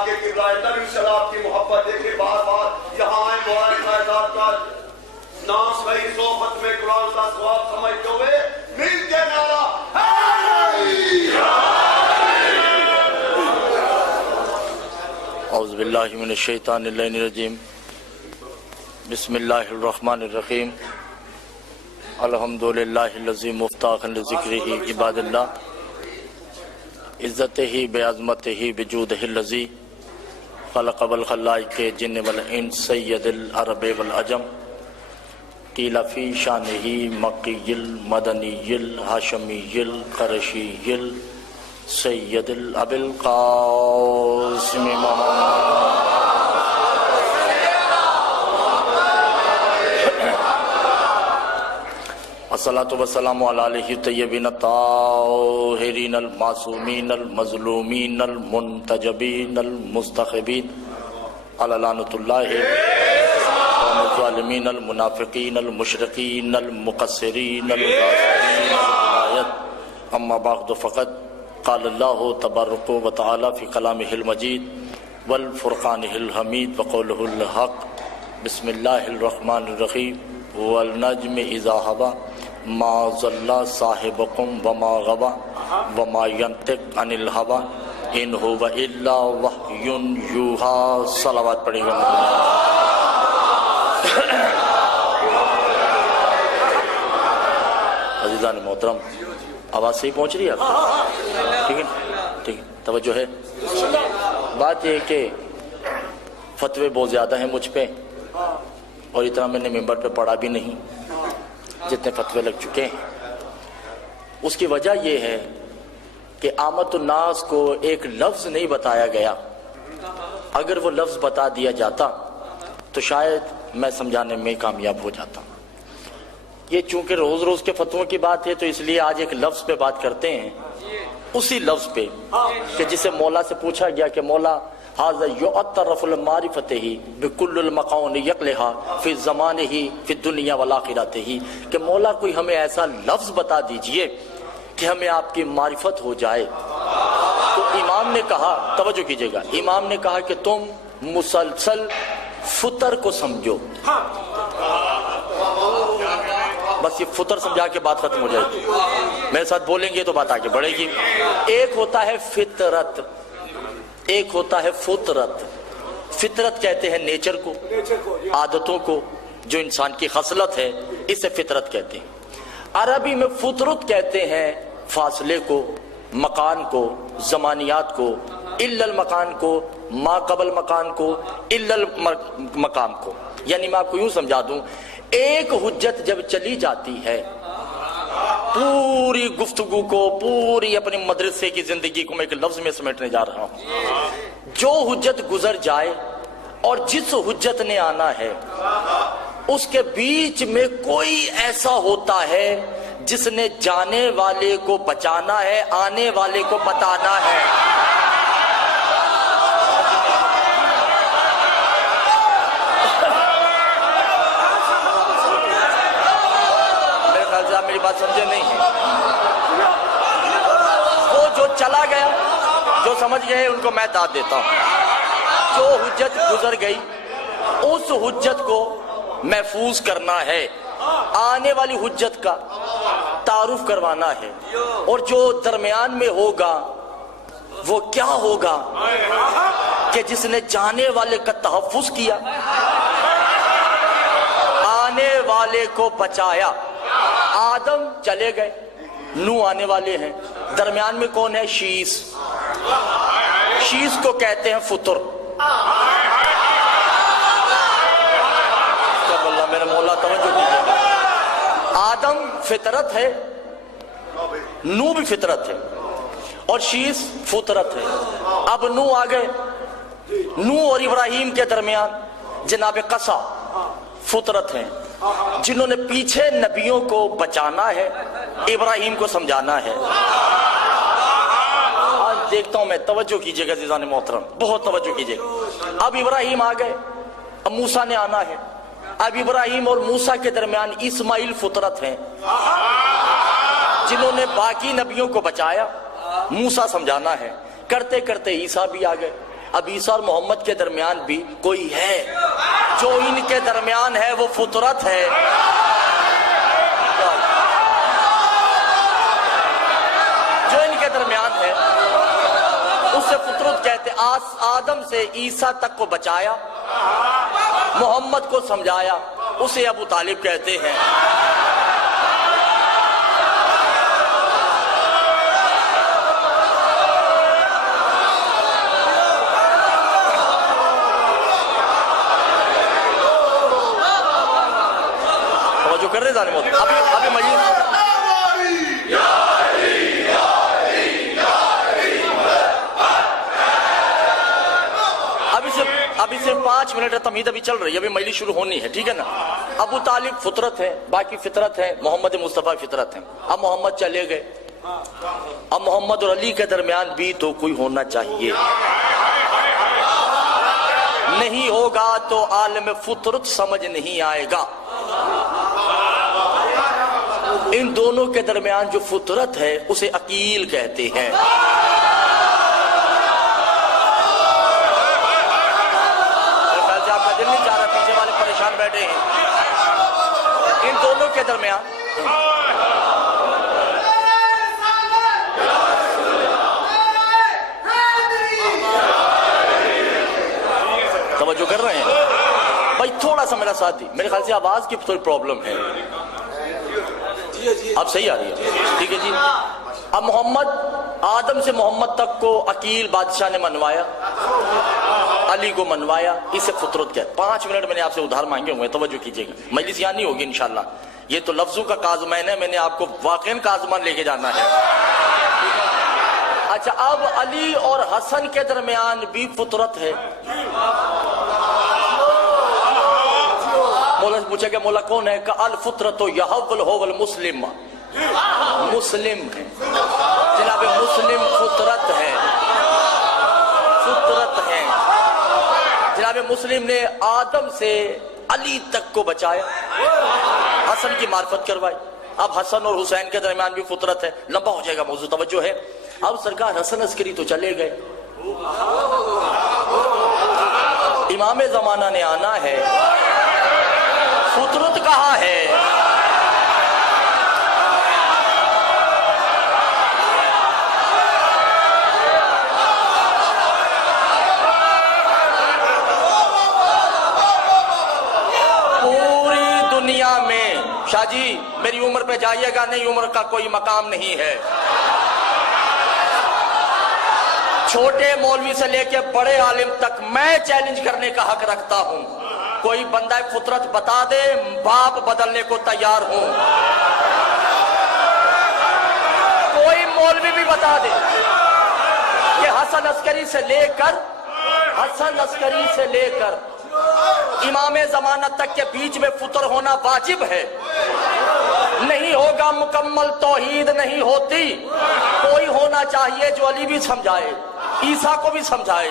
تاکہ قبلہ نبی سلام کی محبت ہے کہ بار بار یہاں آئے مبارک خیرات کا نام صحیح صحبت میں قرآن کا ثواب سمجھتے ہوئے مل کے نعرہ اعوذ باللہ من الشیطان اللعین الرجیم بسم اللہ الرحمن الرحیم الحمدللہ الذی مفتاحا لذکرہ عباد اللہ عزتہ بعظمتہ بجودہ الذی خلق والخلائق جن والانس سید العرب والعجم قیل فی شانہ مکی المدنی الہاشمی القرشی سید ابی القاسم محمد الصلاة والسلام علی آلہ الطیبین الطاہرین المعصومین المظلومین المنتجبین المستخبین علی لعنۃ اللہ الظالمین المنافقین المشرقین المقصرین الغاسلین الآیت اما بعد فقط قال اللہ تبارک و تعالی فی کلامہ المجید والفرقانہ الحمید وقولہ الحق بسم اللہ الرحمن الرحیم والنجم اذا ہوا ما ضل صاحبکم وما غوا وما ینطق عن الہوا ان هو الا وحی یوحی صلوات پڑھیں گے عزیزان محترم آواز صحیح پہنچ رہی ہے آپ کو؟ ٹھیک ہے ٹھیک ہے توجہ ہے بات یہ کہ فتوے بہت زیادہ ہیں مجھ پہ اور اتنا میں نے ممبر پہ پڑھا بھی نہیں جتنے فتوے لگ چکے ہیں اس کی وجہ یہ ہے کہ عامت الناس کو ایک لفظ نہیں بتایا گیا اگر وہ لفظ بتا دیا جاتا تو شاید میں سمجھانے میں کامیاب ہو جاتا یہ چونکہ روز روز کے فتووں کی بات ہے تو اس لیے آج ایک لفظ پہ بات کرتے ہیں اسی لفظ پہ کہ جسے مولا سے پوچھا گیا کہ مولا هذا يعترف المعرفته بكل المقاون يقلها في زمانه في الدنيا والآخرته کہ مولا کوئی ہمیں ایسا لفظ بتا دیجئے کہ ہمیں آپ کی معرفت ہو جائے تو امام نے کہا توجہ کیجئے گا امام نے کہا کہ تم مسلسل فطر کو سمجھو بس یہ فطر سمجھا کے بات ختم ہو جائے گی میرے ساتھ بولیں گے تو بات آگے بڑھے گی ایک ہوتا ہے فطرت ایک ہوتا ہے فطرت فطرت کہتے ہیں نیچر کو عادتوں کو جو انسان کی خصلت ہے اسے فطرت کہتے ہیں عربی میں فطرت کہتے ہیں فاصلے کو مکان کو زمانیات کو الا المکان کو ما قبل مکان کو الا المقام کو یعنی میں آپ کو یوں سمجھا دوں ایک حجت جب چلی جاتی ہے پوری گفتگو کو پوری اپنے مدرسے کی زندگی کو میں ایک لفظ میں سمیٹنے جا رہا ہوں جو حجت گزر جائے اور جس حجت نے آنا ہے اس کے بیچ میں کوئی ایسا ہوتا ہے جس نے جانے والے کو بچانا ہے آنے والے کو بتانا ہے میری بات سمجھے نہیں وہ جو چلا گیا جو سمجھ گئے ان کو میں داد دیتا ہوں جو حجت گزر گئی اس حجت کو محفوظ کرنا ہے آنے والی حجت کا تعارف کروانا ہے اور جو درمیان میں ہوگا وہ کیا ہوگا کہ جس نے جانے والے کا تحفظ کیا آنے والے کو بچایا آدم چلے گئے نو آنے والے ہیں درمیان میں کون ہے شیس شیس کو کہتے ہیں فطر اللہ میرے مولا توجہ دیجیے آدم فطرت ہے نو بھی فطرت ہے اور شیس فطرت ہے اب نو آ گئے نو اور ابراہیم کے درمیان جناب قصہ فطرت ہیں جنہوں نے پیچھے نبیوں کو بچانا ہے ابراہیم کو سمجھانا ہے آج دیکھتا ہوں میں توجہ کیجئے گا عزیزان محترم بہت توجہ کیجئے اب ابراہیم آ گئے اب موسیٰ نے آنا ہے اب ابراہیم اور موسیٰ کے درمیان اسماعیل فطرت ہیں جنہوں نے باقی نبیوں کو بچایا موسیٰ سمجھانا ہے کرتے کرتے عیسیٰ بھی آ گئے اب عیسیٰ اور محمد کے درمیان بھی کوئی ہے، جو ان کے درمیان ہے وہ فطرت ہے۔ جو ان کے درمیان ہے اسے فطرت کہتے۔ آدم سے عیسیٰ تک کو بچایا، محمد کو سمجھایا، اسے ابو طالب کہتے ہیں۔ جو کر رہے ظالم ابھی مجید ابھی صرف 5 منٹ ہے، تمہید ابھی چل رہی ہے، ابھی مجلس شروع ہونی ہے، ٹھیک ہے نا۔ ابو طالب فطرت ہے، باقی فطرت ہے، محمد مصطفیٰ فطرت ہے۔ اب محمد چلے گئے، اب محمد اور علی کے درمیان بھی تو کوئی ہونا چاہیے، نہیں ہوگا تو عالم فطرت سمجھ نہیں آئے گا۔ ان دونوں کے درمیان جو فطرت ہے اسے عقیل کہتے ہیں۔ میرے خیال سے آپ کا دل نہیں چاہ رہا، پیچھے والے پریشان بیٹھے ہیں۔ ان دونوں کے درمیان توجہ کر رہے ہیں بھائی؟ تھوڑا سا میرا ساتھ دی، میرے خیال سے آواز کی تھوڑی پرابلم ہے۔ اب صحیح آ رہی ہے؟ ٹھیک ہے جی۔ اب محمد، آدم سے محمد تک کو عقیل بادشاہ نے منوایا، علی کو منوایا، اسے فطرت کہتے۔ 5 منٹ میں نے آپ سے ادھار مانگے ہوئے، توجہ کیجئے گا، مجلس یہاں نہیں ہوگی انشاءاللہ۔ یہ تو لفظوں کا کازمین ہے، میں نے آپ کو واقعاً کازمان لے کے جانا ہے۔ اچھا، اب علی اور حسن کے درمیان بھی فطرت ہے۔ مولا سے پوچھا کہ مولا کون ہے؟ کہ الفطرت یحول هو المسلم، مسلم ہے جناب، مسلم فطرت ہے، فطرت ہے جناب۔ مسلم نے آدم سے علی تک کو بچایا، حسن کی معرفت کروائی۔ اب حسن اور حسین کے درمیان بھی فطرت ہے، لمبا ہو جائے گا موضوع، توجہ ہے۔ اب سرکار حسن عسکری تو چلے گئے، امام زمانہ نے آنا ہے، فطرت کہاں ہے؟ پوری دنیا میں شاہ جی میری عمر پہ جائیے گا نہیں، عمر کا کوئی مقام نہیں ہے۔ چھوٹے مولوی سے لے کے بڑے عالم تک میں چیلنج کرنے کا حق رکھتا ہوں، کوئی بندہ فطرت بتا دے، باپ بدلنے کو تیار ہوں۔ کوئی مولوی بھی بتا دے کہ حسن عسکری سے لے کر امام زمانہ تک کے بیچ میں فطر ہونا واجب ہے، نہیں ہوگا مکمل توحید نہیں ہوتی۔ کوئی ہونا چاہیے جو علی بھی سمجھائے، عیسیٰ کو بھی سمجھائے،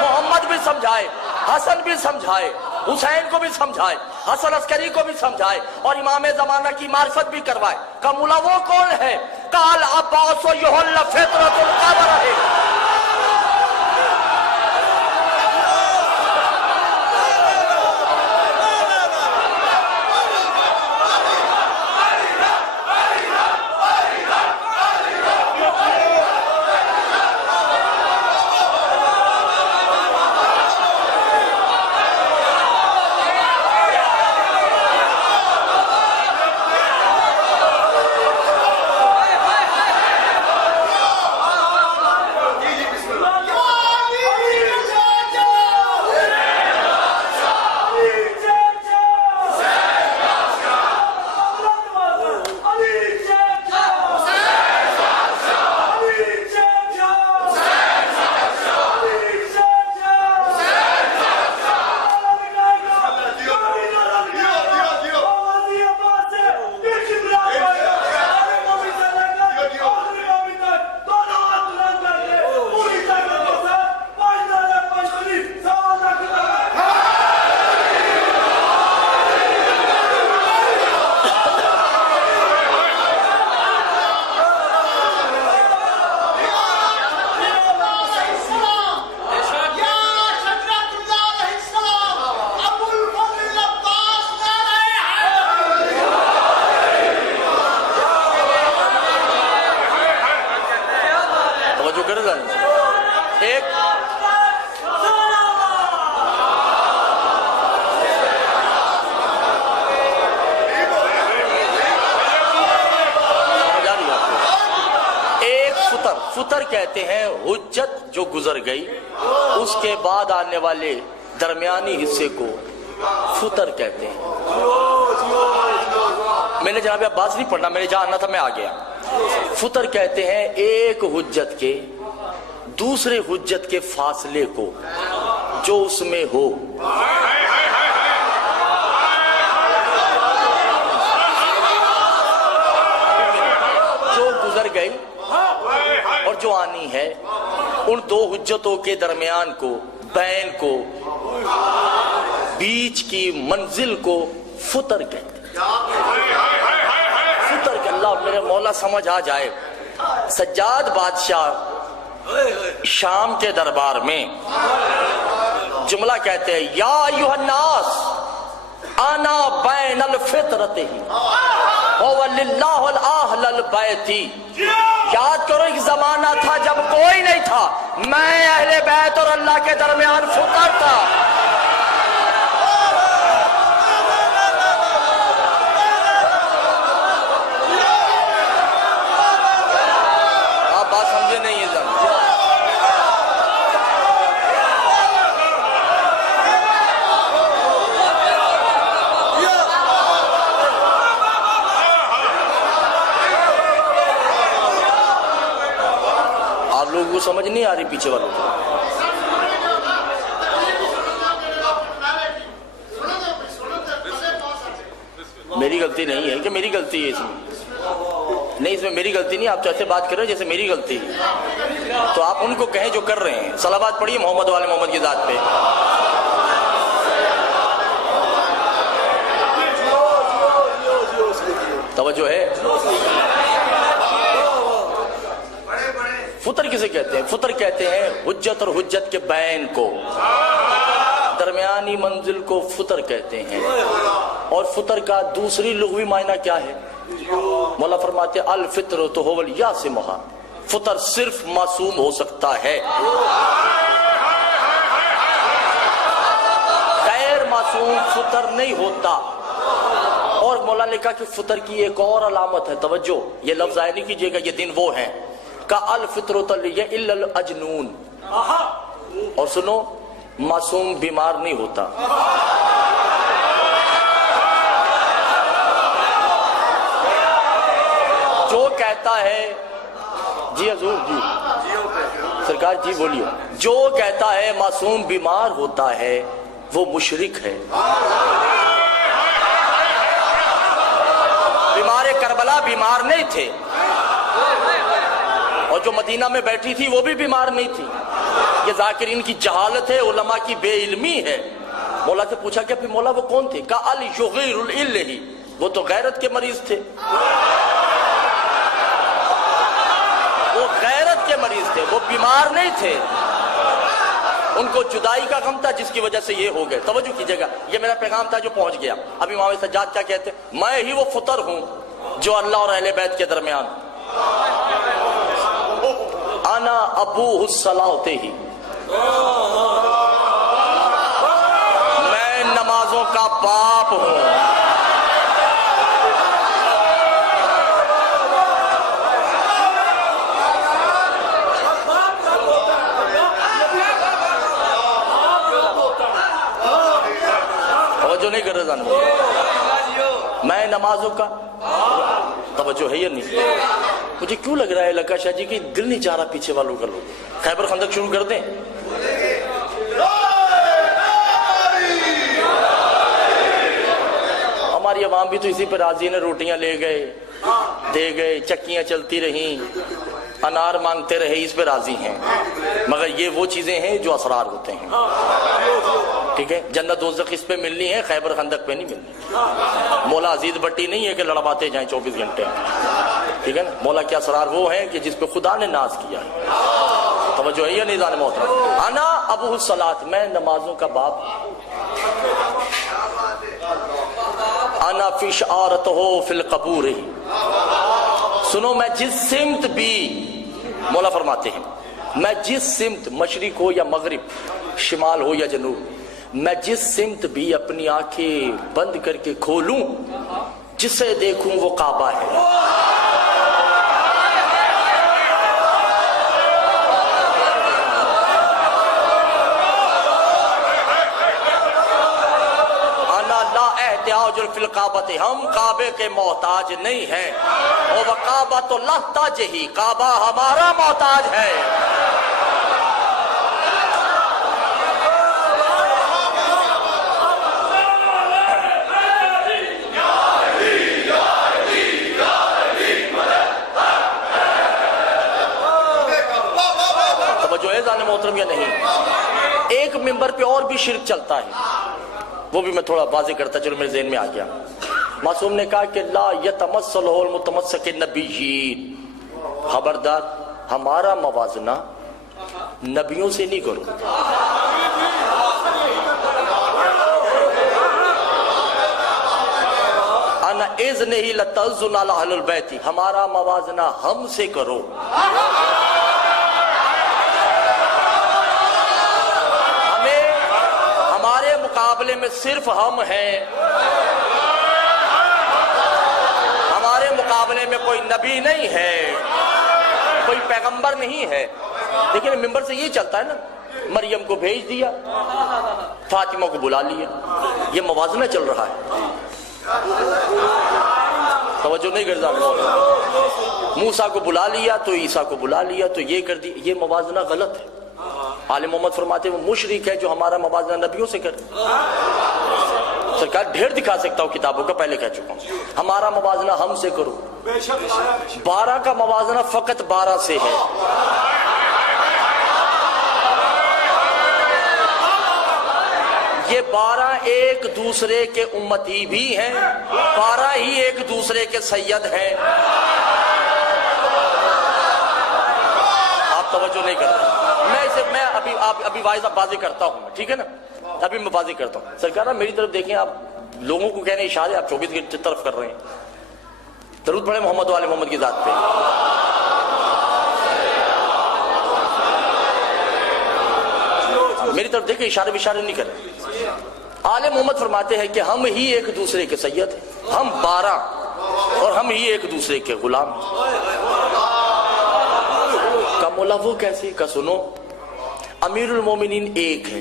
محمد بھی سمجھائے، حسن بھی سمجھائے، حسین کو بھی سمجھائے، حسن عسکری کو بھی سمجھائے، اور امام زمانہ کی معرفت بھی کروائے۔ کہ مولا وہ کون ہے؟ قال عباس یحل فطرت القبر ہے۔ ایک فطر کہتے ہیں حجت جو گزر گئی اس کے بعد آنے والے درمیانی حصے کو فطر کہتے ہیں. میں نے جناب عباس نہیں پڑھنا، میں نے جہاں آنا تھا میں آ گیا. فطر کہتے ہیں ایک حجت کے دوسرے حجت کے فاصلے کو جو اس میں ہو. جو گزر گئی اور جو آنی ہے، ان دو حجتوں کے درمیان کو، بین کو، بیچ کی منزل کو فطر کہتے ہیں. فطر کہ اللہ میرے مولا سمجھ آ جائے. سجاد بادشاہ شام کے دربار میں جملہ کہتے ہیں یا ایھا الناس انا بین الفطرتہ وَلِلَّهُ الْأَهْلَ الْبَيْتِ. یاد کرو ایک زمانہ تھا جب کوئی نہیں تھا، میں اہل بیت اور اللہ کے درمیان فطر تھا. آپ بات سمجھے نہیں ہے ذرا. لوگوں کو سمجھ نہیں آ رہی پیچھے والوں کو. میری غلطی نہیں ہے کہ میری غلطی ہے اس میں نہیں، اس میں میری غلطی نہیں. آپ تو ایسے بات کر رہے ہیں جیسے میری غلطی ہے. تو آپ ان کو کہیں جو کر رہے ہیں. صلوات پڑھیے محمد والے محمد کی ذات پہ. توجہ ہے. فطر کسے کہتے ہیں؟ فطر کہتے ہیں حجت اور حجت کے بین کو، درمیانی منزل کو فطر کہتے ہیں. اور فطر کا دوسری لغوی معنی کیا ہے؟ مولا فرماتے ہیں الفطرۃ هو الیاسمھا. فطر صرف معصوم ہو سکتا ہے، غیر معصوم فطر نہیں ہوتا. اور مولا نے کہا کہ فطر کی ایک اور علامت ہے. توجہ، یہ لفظ ضائع نہیں کیجئے گا، یہ دن وہ ہیں کا الفطرۃ الا الاجنون. اور سنو، معصوم بیمار نہیں ہوتا. جو کہتا ہے جی حضور جی سرکار جی بولیے، جو کہتا ہے معصوم بیمار ہوتا ہے وہ مشرک ہے. بیمار کربلا بیمار نہیں تھے، اور جو مدینہ میں بیٹھی تھی وہ بھی بیمار نہیں تھی. یہ ذاکرین کی جہالت ہے، علماء کی بے علمی ہے. مولا سے پوچھا کہ مولا وہ کون تھے؟ کہا الجغیر الالہی، وہ تو غیرت کے مریض تھے. وہ غیرت کے مریض تھے، وہ بیمار نہیں تھے. ان کو جدائی کا غم تھا جس کی وجہ سے یہ ہو گئے. توجہ کیجئے گا، یہ میرا پیغام تھا جو پہنچ گیا. اب امام سجاد کیا کہتے ہیں؟ میں ہی وہ فطر ہوں جو اللہ اور اہل بیت کے درمیان. انا ابوہ الصلاۃ ہی، میں نمازوں کا باپ ہوں. توجہ نہیں کر رہے جانو، میں نمازوں کا. توجہ ہے یا نہیں؟ مجھے کیوں لگ رہا ہے لکا شاہ جی کہ دل نہیں چاہ رہا پیچھے والوں کا. لوگ خیبر خندق شروع کر دیں. ہماری عوام بھی تو اسی پہ راضی نے، روٹیاں لے گئے دے گئے، چکیاں چلتی رہیں، انار مانگتے رہے، اس پہ راضی ہیں. مگر یہ وہ چیزیں ہیں جو اسرار ہوتے ہیں. ٹھیک ہے، جنت دوزخ اس پہ ملنی ہے، خیبر خندق پہ نہیں ملنی. مولا عزیز بٹی نہیں ہے کہ لڑواتے جائیں 24 گھنٹے. ٹھیک ہے نا، مولا کے اسرار وہ ہیں کہ جس پہ خدا نے ناز کیا ہے. توجہ ہے یا نہیں جان محترم؟ انا ابوہ الصلاۃ، میں نمازوں کا باپ. انا فی شعارتہ فی القبور. سنو، میں جس سمت بھی، مولا فرماتے ہیں میں جس سمت مشرق ہو یا مغرب، شمال ہو یا جنوب، میں جس سمت بھی اپنی آنکھیں بند کر کے کھولوں جسے دیکھوں وہ کعبہ ہے۔ فی الکعبۃ، ہم کعبے کے محتاج نہیں ہیں، اور وکعبۃ لحتاج ہی، کعبہ ہمارا محتاج ہے۔ توجہ ہے ذان محترم یا نہیں؟ ایک ممبر پہ اور بھی شرک چلتا ہے، وہ بھی میں تھوڑا واضح کرتا، چلو میرے ذہن میں آ گیا۔ معصوم نے کہا کہ لا یتمثلہ المتمسک النبیین، خبردار ہمارا موازنہ نبیوں سے نہیں کرو۔ انا اذن ہی لتعزن علی اہل البیت، ہمارا موازنہ ہم سے کرو۔ مقابلے میں صرف ہم ہیں، ہمارے مقابلے میں کوئی نبی نہیں ہے، کوئی پیغمبر نہیں ہے۔ لیکن ممبر سے یہ چلتا ہے نا، مریم کو بھیج دیا، فاطمہ کو بلا لیا، یہ موازنہ چل رہا ہے۔ توجہ نہیں کرتا، موسیٰ کو بلا لیا تو عیسیٰ کو بلا لیا تو یہ کر دی، یہ موازنہ غلط ہے۔ آل محمد فرماتے ہیں وہ مشرک ہے جو ہمارا موازنہ نبیوں سے کرے۔ سرکار ڈھیر دکھا سکتا ہوں کتابوں کا، پہلے کہہ چکا ہوں، ہمارا موازنہ ہم سے کرو۔ 12 کا موازنہ فقط 12 سے ہے۔ یہ 12 ایک دوسرے کے امتی بھی ہیں، 12 ہی ایک دوسرے کے سید ہیں۔ آپ توجہ نہیں کرتے، میں ابھی واضح کرتا ہوں، ٹھیک ہے نا؟ ابھی میں واضح کرتا ہوں۔ سرکار میری طرف دیکھیں، آپ لوگوں کو کہنے اشارے، آپ 24 کی طرف کر رہے ہیں۔ درود پڑھیں محمد و آل محمد کی ذات پہ۔ میری طرف دیکھیں، اشارے نہیں کریں۔ آل محمد فرماتے ہیں کہ ہم ہی ایک دوسرے کے سید ہیں، ہم 12 اور ہم ہی ایک دوسرے کے غلام ہیں۔ کا مولا وہ کیسے کا سنو، امیر المومنین ایک ہے،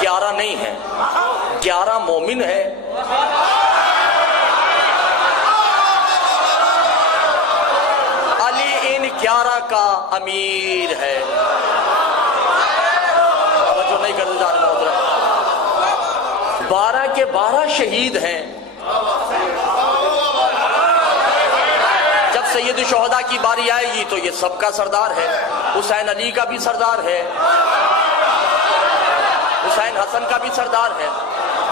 11 نہیں ہے، 11 مومن ہے۔ علی ان 11 کا امیر ہے۔ توجہ نہیں کرتے جان محترم، 12 کے 12 شہید ہیں۔ جب سید الشہداء کی باری آئے گی تو یہ سب کا سردار ہے، حسین علی کا بھی سردار ہے، حسین حسن کا بھی سردار ہے۔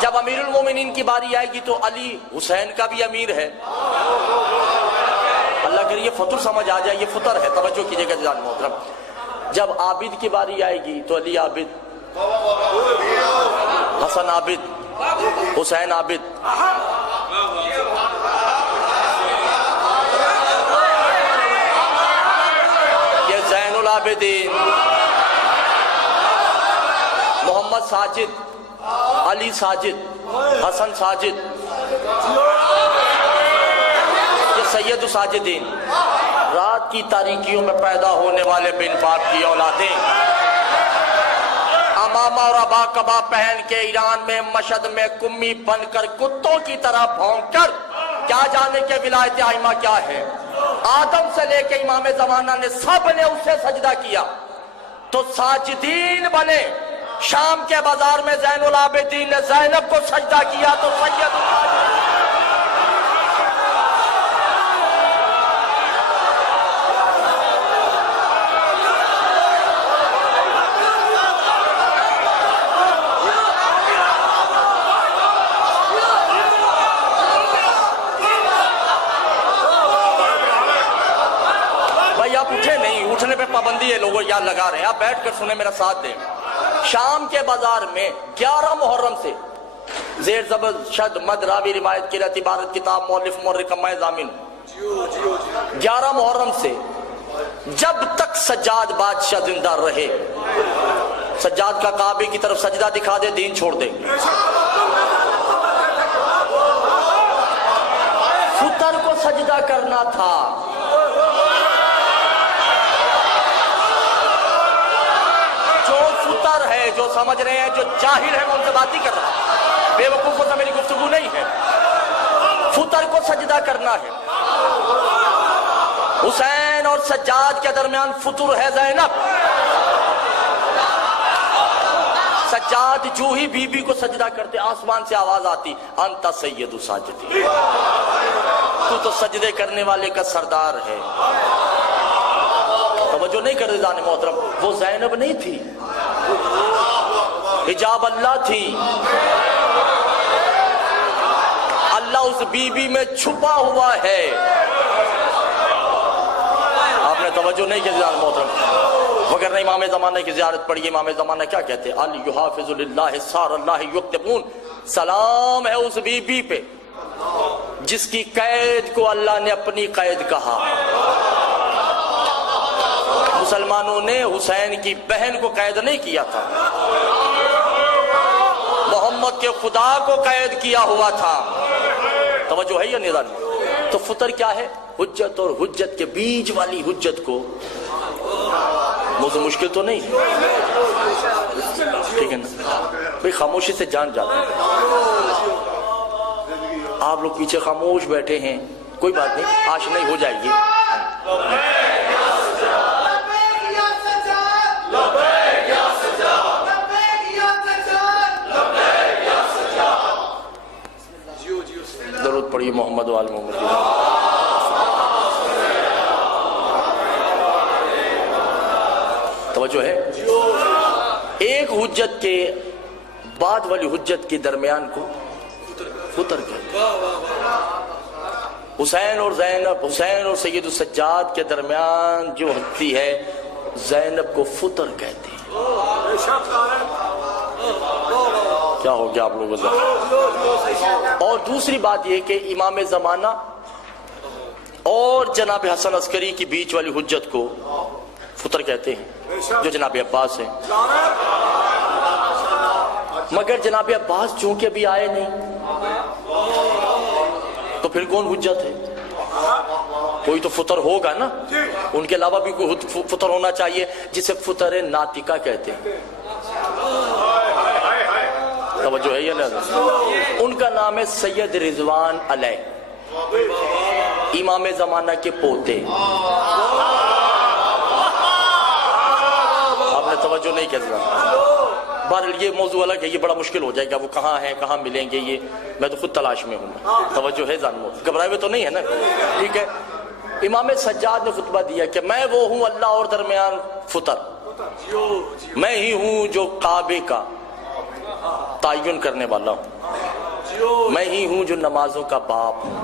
جب امیر المومنین کی باری آئے گی تو علی حسین کا بھی امیر ہے۔ اللہ کرے یہ فطر سمجھ آ جائے، یہ فطر ہے، توجہ کیجئے گا جان محترم۔ جب عابد کی باری آئے گی تو علی عابد، حسن عابد، حسین عابد۔ یہ زین العابدین، محمد ساجد، علی ساجد، حسن ساجد، یہ سید ساجدین، رات کی تاریکیوں میں پیدا ہونے والے بن باپ کی اولادیں، امامہ اور ابا کبا پہن کے ایران میں مشہد میں کمی بن کر کتوں کی طرح بھونک کر، کیا جانے کہ ولایت ائمہ کیا ہے۔ آدم سے لے کے امام زمانہ نے سب نے اسے سجدہ کیا تو ساجدین بنے۔ شام کے بازار میں زین العابدین نے زینب کو سجدہ کیا تو سید بھائی آپ اٹھے نہیں، اٹھنے پہ پابندی ہے، لوگوں یاد لگا رہے ہیں، آپ بیٹھ کر سنیں، میرا ساتھ دیں۔ شام کے بازار میں 11 محرم سے، زیر زبر شد مد راوی روایت کی رہتی عبارت کتاب مؤلف مورخ میں ضامن، 11 محرم سے جب تک سجاد بادشاہ زندہ رہے. سجاد کا کعبے کی طرف سجدہ دکھا دے, دین چھوڑ دے. فطر کو سجدہ کرنا تھا. جو فطر ہے, جو سمجھ رہے ہیں, جو جاہل ہے, میں ان سے بات نہیں کر رہا, بے وقوفوں سے میری گفتگو نہیں ہے. فطر کو سجدہ کرنا ہے. حسین اور سجاد کے درمیان فطر ہے زینب. سجاد جو ہی بی بی کو سجدہ کرتے, آسمان سے آواز آتی, انت سید ساجدی, تو سجدے کرنے والے کا سردار ہے. توجہ نہیں کر رضان محترم, وہ زینب نہیں تھی, حجاب اللہ تھی. اللہ اس بی بی میں چھپا ہوا ہے. آپ نے توجہ نہیں کی رضان محترم. مگر امام زمانہ کی زیارت پڑھی, امام زمانہ کیا کہتے ہیں, علی یحافظ للہ سار اللہ یکتبون. سلام ہے اس بی بی پہ جس کی قید کو اللہ نے اپنی قید کہا. مسلمانوں نے حسین کی بہن کو قید نہیں کیا تھا, محمد کے خدا کو قید کیا ہوا تھا. توجہ ہے یا نہیں؟ تو فطر کیا ہے؟ حجت اور حجت کے بیچ والی حجت کو. موضوع مشکل تو نہیں, ٹھیک ہے نا بھئی, خاموشی سے جان جاتے ہیں. آپ لوگ پیچھے خاموش بیٹھے ہیں, کوئی بات نہیں, آشنائی ہو جائے گی. درود پڑھیے محمد و آل محمد. توجہ ہے, ایک حجت کے بعد والی حجت کے درمیان کو فطر کہتے ہیں. حسین اور زینب, حسین اور سید السجاد کے درمیان جو ہوتی ہے زینب کو فطر کہتے ہیں. کیا ہو گیا آپ لوگوں کو؟ اور دوسری بات یہ کہ امام زمانہ اور جناب حسن عسکری کی بیچ والی حجت کو فطر کہتے ہیں, جو جناب عباس ہیں. مگر جناب عباس چونکہ ابھی آئے نہیں, تو پھر کون حجت ہے؟ کوئی تو فطر ہوگا نا. ان کے علاوہ بھی کوئی فطر ہونا چاہیے جسے فطر ناطقہ کہتے ہیں. توجہ ہے یا نہیں؟ ان کا نام ہے سید رضوان علیہ, امام زمانہ کے پوتے. آپ نے توجہ نہیں کیا. بہرحال یہ موضوع الگ ہے, یہ بڑا مشکل ہو جائے گا. وہ کہاں ہیں, کہاں ملیں گے, یہ میں تو خود تلاش میں ہوں. توجہ ہے جانو, گھبرائے ہوئے تو نہیں ہے نا, ٹھیک ہے. امام سجاد نے خطبہ دیا کہ میں وہ ہوں اللہ اور درمیان فطر, میں ہی ہوں جو کعبے کا تعین کرنے والا ہوں, میں ہی ہوں جو نمازوں کا باپ ہوں.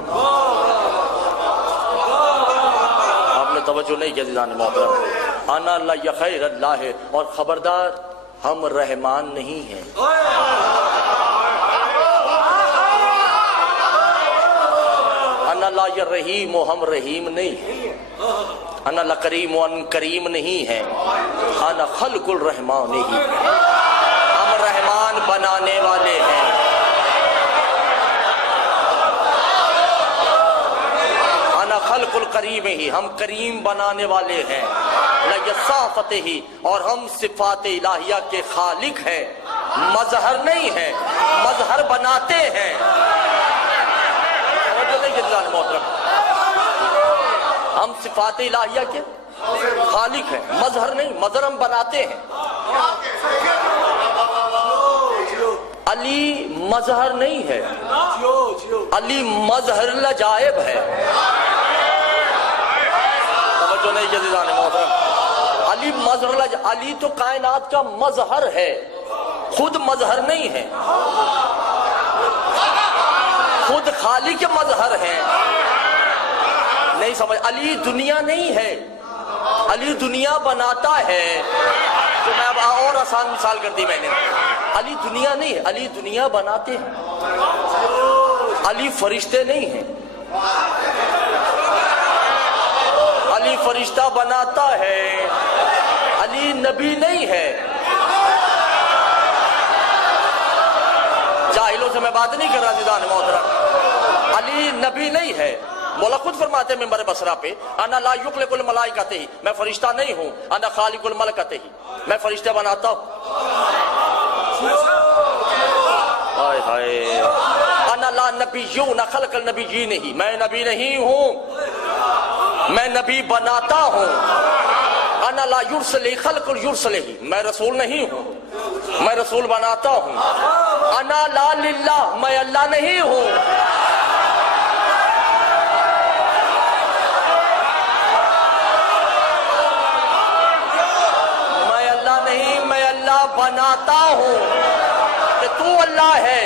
آپ نے توجہ نہیں کیا جان محترم. انا اللہ یا خیر اللہ ہے, اور خبردار ہم رحمان نہیں ہیں. انا لا یا رحیم, و ہم رحیم نہیں ہیں. انا لا کریم, و ان کریم نہیں ہیں. انا خلق الرحمان نہیں, ہم رحمان بنانے والے ہیں. انا خلق الکریم ہی, ہم کریم بنانے والے ہیں. لصافت ہی, اور ہم صفات الہیہ کے خالق ہیں, مظہر نہیں ہیں, مظہر بناتے ہیں. ہم صفات الہیہ کے خالق ہیں, مظہر نہیں, مظہر ہم بناتے ہیں. علی مظہر نہیں ہے, علی مظہر لجائب ہے. توجہ نہیں جدید آنے محترم. علی مظہر لجائب, علی تو کائنات کا مظہر ہے, خود مظہر نہیں ہے, خود خالق مظہر ہے. نہیں سمجھ, علی دنیا نہیں ہے, علی دنیا بناتا ہے. تو میں اب اور آسان مثال کر دی میں نے. علی دنیا نہیں ہے, علی دنیا بناتے ہیں. علی فرشتے نہیں ہیں, علی فرشتہ بناتا ہے، علی نبی نہیں ہے۔ جاہلوں سے میں بات نہیں کر رہا دیدان محترم، علی نبی نہیں ہے۔ مولا خود فرماتے ہیں منبر بصرہ پہ، انا لا یخلق الملائکۃ، میں فرشتہ نہیں ہوں، انا خالق الملکۃ، میں فرشتہ بناتا ہوں۔ ہائے ہائے، انا لا نبیون خلق النبیین، ہی میں نبی نہیں ہوں، میں نبی بناتا ہوں۔ انا لا یرسل خلق یرسل، ہی میں رسول نہیں ہوں، میں رسول بناتا ہوں۔ انا لا للہ، میں اللہ نہیں ہوں، میں اللہ نہیں، میں اللہ بناتا ہوں کہ تو اللہ ہے۔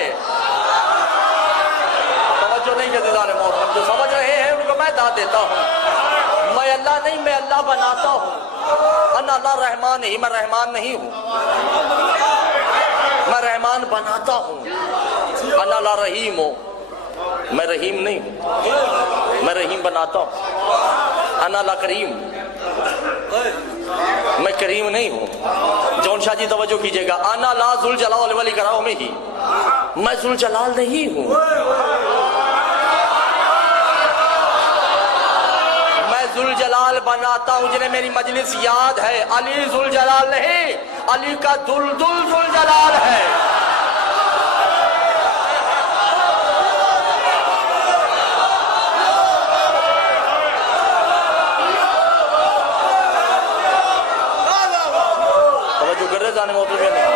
توجہ نہیں کہ دیدان محترم، جو سمجھ رہے ہیں ان کو میں داد دیتا ہوں، میں اللہ نہیں، میں اللہ بناتا ہوں۔ انا لا رحمان، ہی میں رحمان نہیں ہوں، میں رحمان بناتا ہوں۔ انا لا رحیم ہوں، میں رحیم نہیں ہوں، میں رحیم بناتا ہوں۔ انا لا کریم، میں کریم نہیں ہوں۔ جون شاہ جی توجہ کیجئے گا، انا لا ذوالجلال والاکرام، ہی میں ذوالجلال نہیں ہوں، میں ذوالجلال بناتا ہوں۔ جنہیں میری مجلس یاد ہے، علی ذوالجلال نہیں، علی کا دلدل ذوالجلال ہے۔ توجہ کر رہے جانے موضوع میں نہیں۔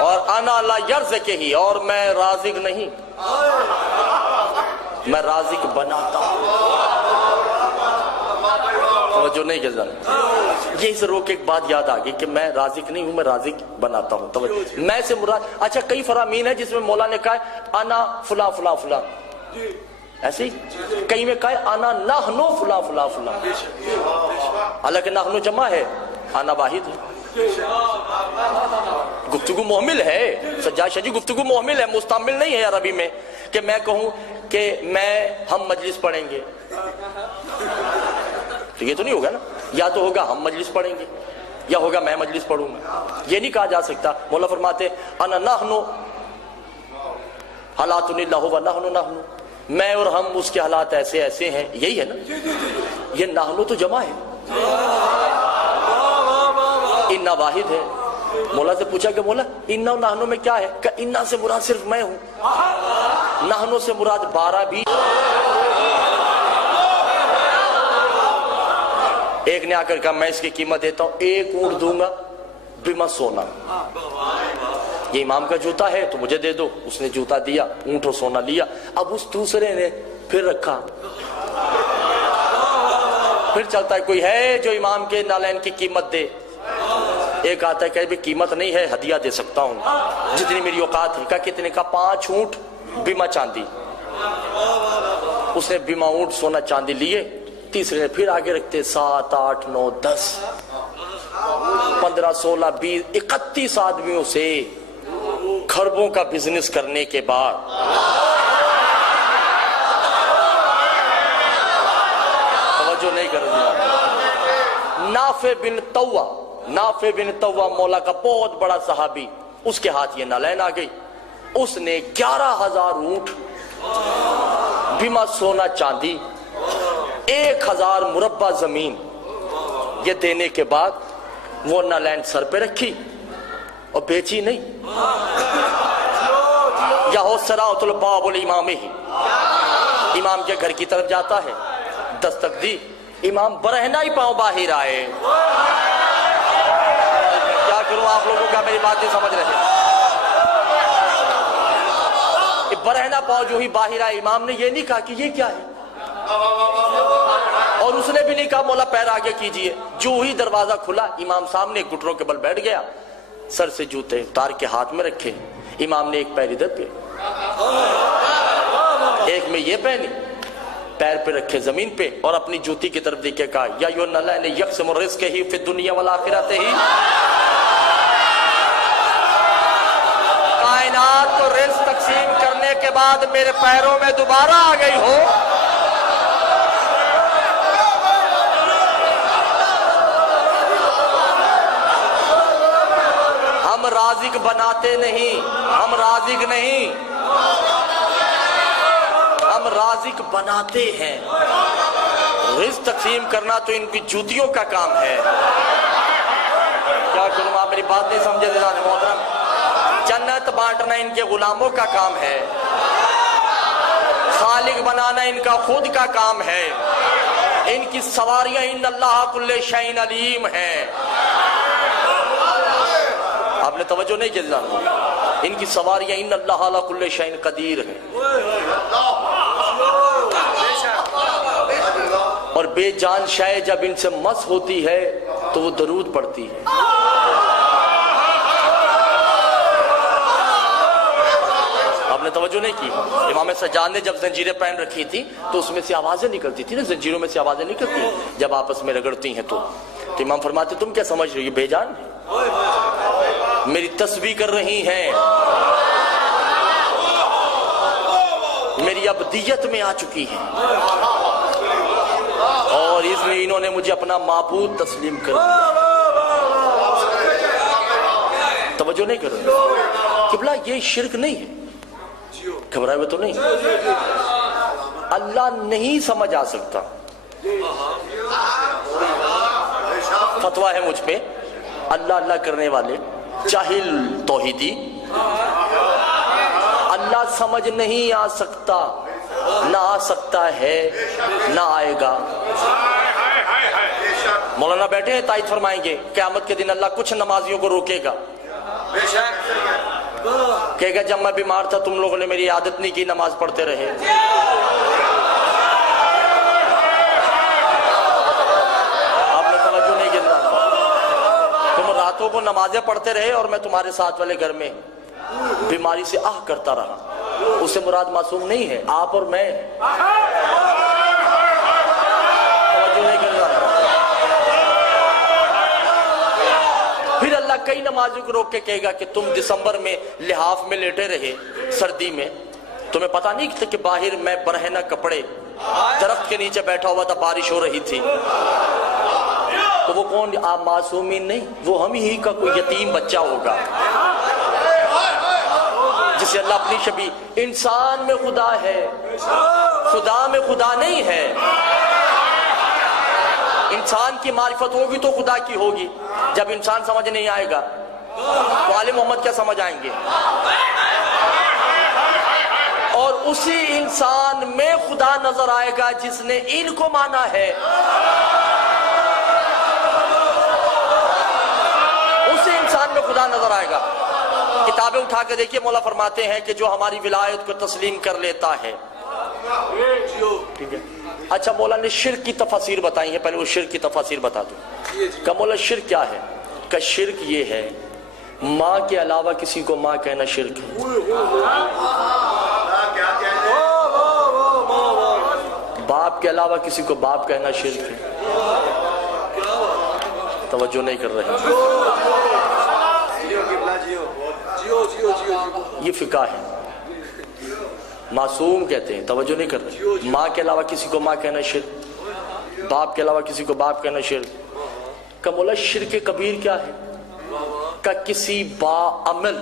اور انا لا یرزق، ہی اور میں رازق نہیں، میں رازق بناتا ہوں۔ توجہ نہیں کر جانا، یہی سے روک ایک بات یاد آگئی کہ میں رازق نہیں ہوں، میں رازق بناتا ہوں۔ توجہ، میں سے مراد، اچھا کئی فرامین ہیں جس میں مولا نے کہا ہے انا فلاں فلاں فلاں، ایسے ہی کئی میں کہا ہے انا نحنو فلاں فلاں فلاں، حالانکہ نحنو جمع ہے، انا واحد ہے۔ گفتگو محمل ہے، سجاد شاہ جی گفتگو محمل ہے، مستعمل نہیں ہے عربی میں کہ میں کہوں کہ ہم مجلس پڑھیں گے، تو یہ تو نہیں ہوگا نا، یا تو ہوگا ہم مجلس پڑھیں گے یا ہوگا میں مجلس پڑھوں گا، یہ نہیں کہا جا سکتا۔ مولا فرماتے انا نحنو حالات اللہ و نحنو نحنو، میں اور ہم اس کے حالات ایسے ایسے ہیں، یہی ہے نا، یہ نحنو تو جمع ہے، انا واحد ہے۔ مولا سے پوچھا کہ مولا انا و نحنو میں کیا ہے؟ کہ انا سے مراد صرف میں ہوں، نحنو سے مراد 12 بھی۔ ایک نے آ کر کہا میں اس کی قیمت دیتا ہوں 1 اونٹ دوں گا بما سونا، یہ امام کا جوتا ہے تو مجھے دے دو، اس نے جوتا دیا، اونٹ اور سونا لیا۔ اب اس دوسرے نے پھر رکھا، پھر چلتا ہے کوئی ہے جو امام کے نالین کی قیمت دے، ایک آتا ہے کہ بھی قیمت نہیں ہے، ہدیہ دے سکتا ہوں جتنی میری اوقات ہے۔ کہا کتنے کا؟ 5 اونٹ بیما چاندی، اس نے بیما اونٹ سونا چاندی لیے۔ تیسرے نے پھر آگے رکھتے 7 8 9 10 15 16 20 31 آدمیوں سے خربوں کا بزنس کرنے کے بعد توجہ نہیں کر رہے، نافع بن طوا مولا کا بہت بڑا صحابی، اس کے ہاتھ یہ نالین آ گئی، اس نے 11,000 اونٹ بیما سونا چاندی 1,000 مربع زمین یہ دینے کے بعد وہ نالین سر پہ رکھی اور بیچی نہیں۔ یا ہو سراۃ الباب الامام، ہی امام کے گھر کی طرف جاتا ہے، دستک دی، امام برہنہ ہی پاؤں باہر آئے۔ کیا کروں آپ لوگوں کا میری بات نہیں سمجھ رہے؟ برہنہ پاؤں جو ہی باہر آئے، امام نے یہ نہیں کہا کہ یہ کیا ہے، اور اس نے بھی نہیں کہا مولا پیر آگے کیجئے۔ جو ہی دروازہ کھلا، امام سامنے گھٹنوں کے بل بیٹھ گیا، سر سے جوتے اتار کے ہاتھ میں رکھے، امام نے ایک پیر ادھر پہ ایک میں یہ پہنی، پیر پہ رکھے زمین پہ، اور اپنی جوتی کی طرف دیکھ کے کہا یا ایھا الذین یقسم الرزق ہی فی الدنیا والآخرۃ، ہی کائنات کو رزق تقسیم کرنے کے بعد میرے پیروں میں دوبارہ آ گئی ہو رازق بناتے نہیں، ہم رازق نہیں، ہم رازق بناتے ہیں۔ رزق تقسیم کرنا تو ان کی جوتیوں کا کام ہے۔ کیا کروں، آپ میری بات نہیں سمجھے عزیزان محترم؟ جنت بانٹنا ان کے غلاموں کا کام ہے، خالق بنانا ان کا خود کا کام ہے۔ ان کی سواریاں ان اللہ کل شیء علیم ہے۔ آپ نے توجہ نہیں کی عزیزان؟ ان کی سواریاں ان اللہ علی کل شیء قدیر ہے، اور بے جان شے جب ان سے مس ہوتی ہے تو وہ درود پڑھتی ہے۔ آپ نے توجہ نہیں کی؟ امام سجاد نے جب زنجیریں پہن رکھی تھی تو اس میں سے آوازیں نکلتی تھی نا، زنجیروں میں سے آوازیں نکلتی ہیں جب آپس میں رگڑتی ہیں تو امام فرماتے تم کیا سمجھ رہی ہو، بے جان ہے، میری تسبیح کر رہی ہیں، میری ابدیت میں آ چکی ہیں، اور اس میں انہوں نے مجھے اپنا معبود تسلیم کر دیا۔ توجہ نہیں کر رہے قبلہ، یہ شرک نہیں ہے، گھبرائے ہوئے تو نہیں۔ اللہ نہیں سمجھ آ سکتا، فتویٰ ہے مجھ پہ، اللہ اللہ کرنے والے جاہل توحیدی، اللہ سمجھ نہیں آ سکتا، نہ آ سکتا ہے نہ آئے گا۔ مولانا بیٹھے ہیں تائید فرمائیں گے قیامت کے دن اللہ کچھ نمازیوں کو روکے گا، کہے گا جب میں بیمار تھا تم لوگوں نے میری عادت نہیں کی، نماز پڑھتے رہے۔ آپ نے توجہ نہیں کی، تم راتوں کو نمازیں پڑھتے رہے اور میں تمہارے ساتھ والے گھر میں بیماری سے آہ کرتا رہا۔ اس سے مراد معصوم نہیں ہے، آپ اور میں۔ توجہ نہیں کر رہا۔ پھر اللہ کئی نمازوں کو روک کے کہے گا کہ تم دسمبر میں لحاف میں لیٹے رہے سردی میں، تمہیں پتہ نہیں تھا کہ باہر میں برہنہ کپڑے درخت کے نیچے بیٹھا ہوا تھا، بارش ہو رہی تھی۔ تو وہ کون؟ آپ معصومین نہیں، وہ ہم ہی کا کوئی یتیم بچہ ہوگا جسے اللہ اپنی شبیہ۔ انسان میں خدا ہے، خدا میں خدا نہیں ہے۔ انسان کی معرفت ہوگی تو خدا کی ہوگی، جب انسان سمجھ نہیں آئے گا تو آل محمد کیا سمجھ آئیں گے؟ اور اسی انسان میں خدا نظر آئے گا جس نے ان کو مانا ہے، اسی انسان میں خدا نظر آئے گا۔ کتابیں اٹھا کے دیکھیے، مولا فرماتے ہیں کہ جو ہماری ولایت کو تسلیم کر لیتا ہے، ٹھیک ہے۔ اچھا، مولا نے شرک کی تفاسیر بتائی ہیں، پہلے وہ شرک کی تفاسیر بتا دوں کہ مولا شرک کیا ہے؟ کہ شرک یہ ہے ماں کے علاوہ کسی کو ماں کہنا شرک ہے، باپ کے علاوہ کسی کو باپ کہنا شرک ہے۔ توجہ نہیں کر رہے، یہ فقہ ہے، معصوم کہتے ہیں، توجہ نہیں کر رہے۔ ماں کے علاوہ کسی کو ماں کہنا شرک، باپ کے علاوہ کسی کو باپ کہنا شرک۔ کہ مولا شرک کبیر کیا ہے؟ کہ کسی با عمل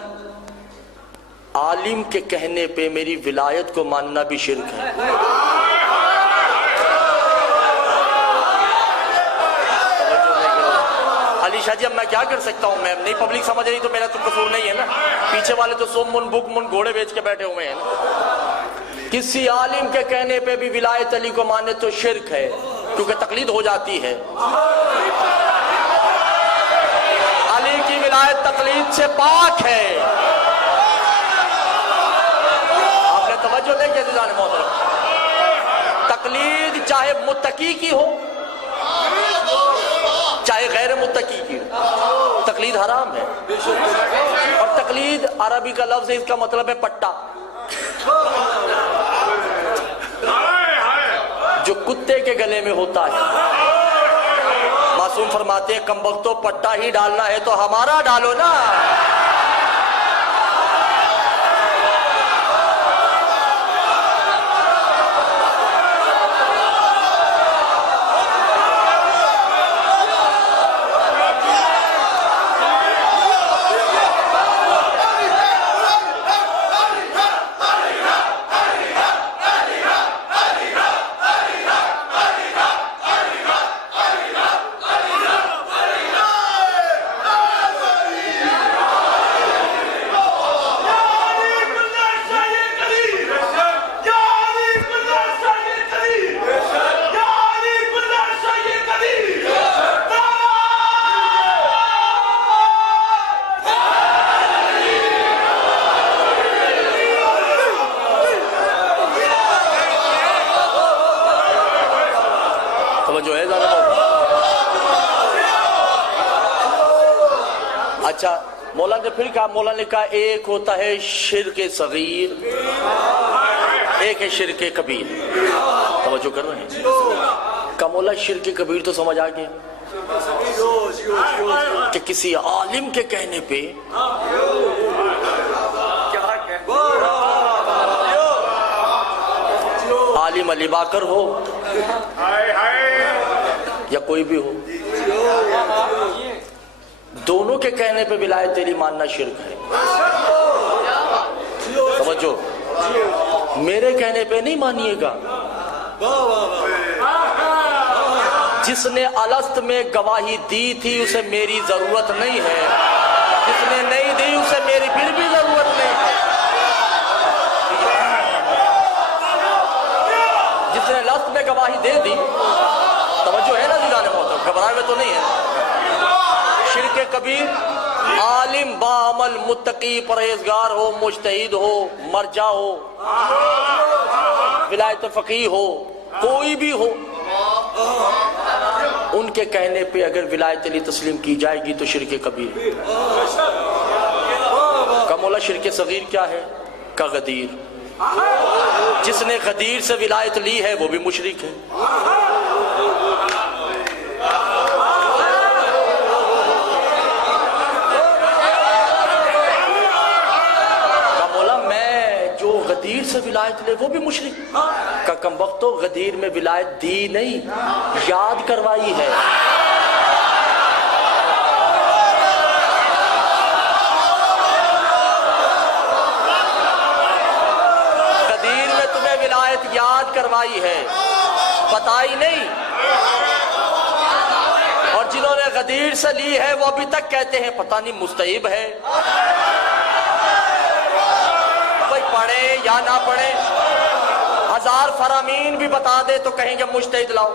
عالم کے کہنے پہ میری ولایت کو ماننا بھی شرک ہے۔ علی شاہ جی اب میں کیا کر سکتا ہوں؟ میں نہیں پبلک سمجھ رہی تو میرا تو قصور نہیں ہے نا، پیچھے والے تو سوم من بک من گھوڑے بیچ کے بیٹھے ہوئے ہیں نا۔ کسی عالم کے کہنے پہ بھی ولایت علی کو مانے تو شرک ہے، کیونکہ تقلید ہو جاتی ہے۔ علی کی ولایت تقلید سے پاک ہے۔ آپ نے توجہ نہیں کی عزیزان محترم؟ تقلید چاہے متقی کی ہو چاہے غیر متقی کی ہو، تقلید حرام ہے۔ اور تقلید عربی کا لفظ ہے، اس کا مطلب ہے پٹا، جو کتے کے گلے میں ہوتا ہے۔ معصوم فرماتے ہیں کمبختو پٹا ہی ڈالنا ہے تو ہمارا ڈالو نا۔ توجہ ہے ذرا بہت. اچھا مولانا نے پھر کہا, مولانا نے کہا ایک ہوتا ہے شرک صغیر, ایک ہے شرک کبیر. توجہ کر رہے ہیں؟ کہ مولا شرک کبیر تو سمجھ آ گیا کہ کسی عالم کے کہنے پہ عالم علی باکر ہو یا کوئی بھی ہو, دونوں کے کہنے پہ ولایت علی ماننا شرک ہے. سمجھو, میرے کہنے پہ نہیں مانیے گا. جس نے الست میں گواہی دی تھی اسے میری ضرورت نہیں ہے, جس نے نہیں دی اسے میری پھر بھی ضرورت نہیں ہے. جس نے الست میں گواہی دے دی, توجہ ہے نا دیدان محترم, گھبرائے ہوئے تو نہیں ہے. شرک کبیر عالم باعمل متقی پرہیزگار ہو, مجتہد ہو, مرجع ہو, ولایت فقیہ ہو, کوئی بھی ہو, ان کے کہنے پہ اگر ولایت علی تسلیم کی جائے گی تو شرک کبیر. کا مولا شرک صغیر کیا ہے؟ کا غدیر. جس نے غدیر سے ولایت لی ہے وہ بھی مشرک ہے. غدیر سے ولایت لے وہ بھی مشرک. کا کم وقتو غدیر میں ولایت دی نہیں, یاد کروائی ہے. غدیر میں تمہیں ولایت یاد کروائی ہے, بتائی نہیں. اور جنہوں نے غدیر سے لی ہے وہ ابھی تک کہتے ہیں پتہ نہیں مستحب ہے, پڑھے یا نہ پڑھے. ہزار فرامین بھی بتا دے تو کہیں گے مجتہد لاؤ.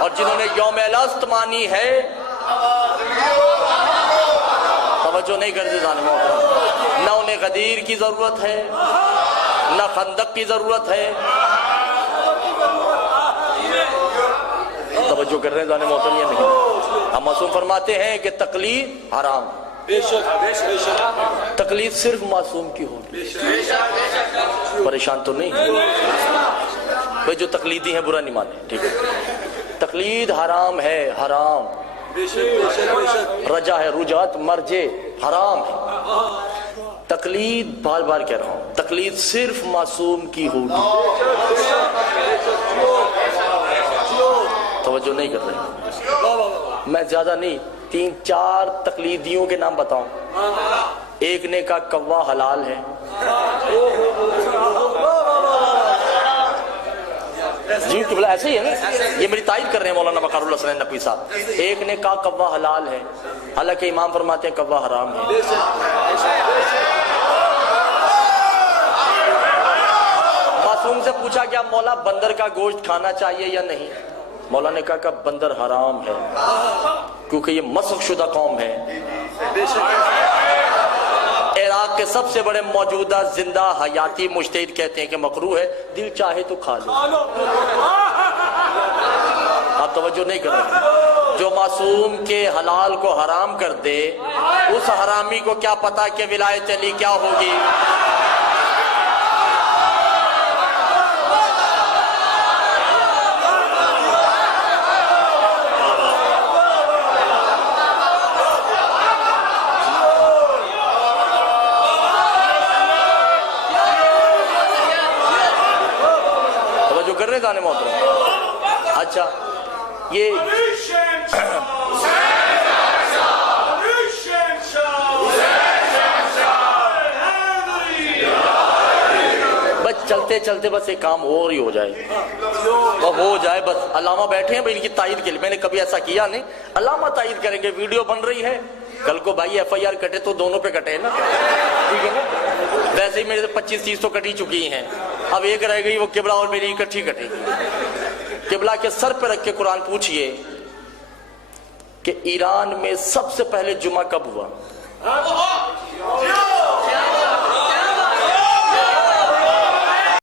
اور جنہوں نے یوم الست مانی ہے, توجہ نہیں کرتے ظالموں, نہ انہیں غدیر کی ضرورت ہے نہ خندق کی ضرورت ہے. توجہ کر رہے ہیں ظالموں محترم یا نہیں؟ ہم معصوم فرماتے ہیں کہ تقلید حرام. تقلید صرف معصوم کی ہوگی. پریشان تو نہیں بھئی, جو تقلیدی ہیں برا نہیں مانے, ٹھیک ہے. تقلید حرام ہے, حرام. رجا ہے, رجعت مرجع حرام ہے. تقلید بار بار کہہ رہا ہوں, تقلید صرف معصوم کی ہوگی. توجہ نہیں کر رہے. میں زیادہ نہیں, 3-4 تقلیدیوں کے نام بتاؤں. ایک نے کہا کوا حلال ہے, جی قبلہ ایسے ہی ہے نا, یہ میری تائید کر رہے ہیں مولانا وقار اللہ حسین نقوی صاحب. ایک نے کہا کوا حلال ہے, حالانکہ امام فرماتے ہیں کوا حرام ہے. معصوم سے پوچھا کیا مولا بندر کا گوشت کھانا چاہیے یا نہیں؟ مولا نے کہا کہ بندر حرام ہے کیونکہ یہ مسخ شدہ قوم ہے. عراق کے سب سے بڑے موجودہ زندہ حیاتی مجتہد کہتے ہیں کہ مکروہ ہے, دل چاہے تو کھا لو. آپ توجہ نہیں کر رہے. جو معصوم کے حلال کو حرام کر دے, اس حرامی کو کیا پتا کہ ولایت علی کیا ہوگی. گانے محترم. اچھا یہ بس چلتے چلتے بس ایک کام اور ہی ہو جائے, اور ہو جائے بس. علامہ بیٹھے ہیں ان کی تائید کے لیے, میں نے کبھی ایسا کیا نہیں. علامہ تائید کریں گے, ویڈیو بن رہی ہے, کل کو بھائی ایف آئی آر کٹے تو دونوں پہ کٹے نا, ٹھیک ہے نا. ویسے ہی میرے سے 25-30 تو کٹی چکی ہیں, اب ایک رہ گئی, وہ قبلہ اور میری اکٹھی کٹے گی. قبلہ کے سر پہ رکھ کے قرآن پوچھئے کہ ایران میں سب سے پہلے جمعہ کب ہوا؟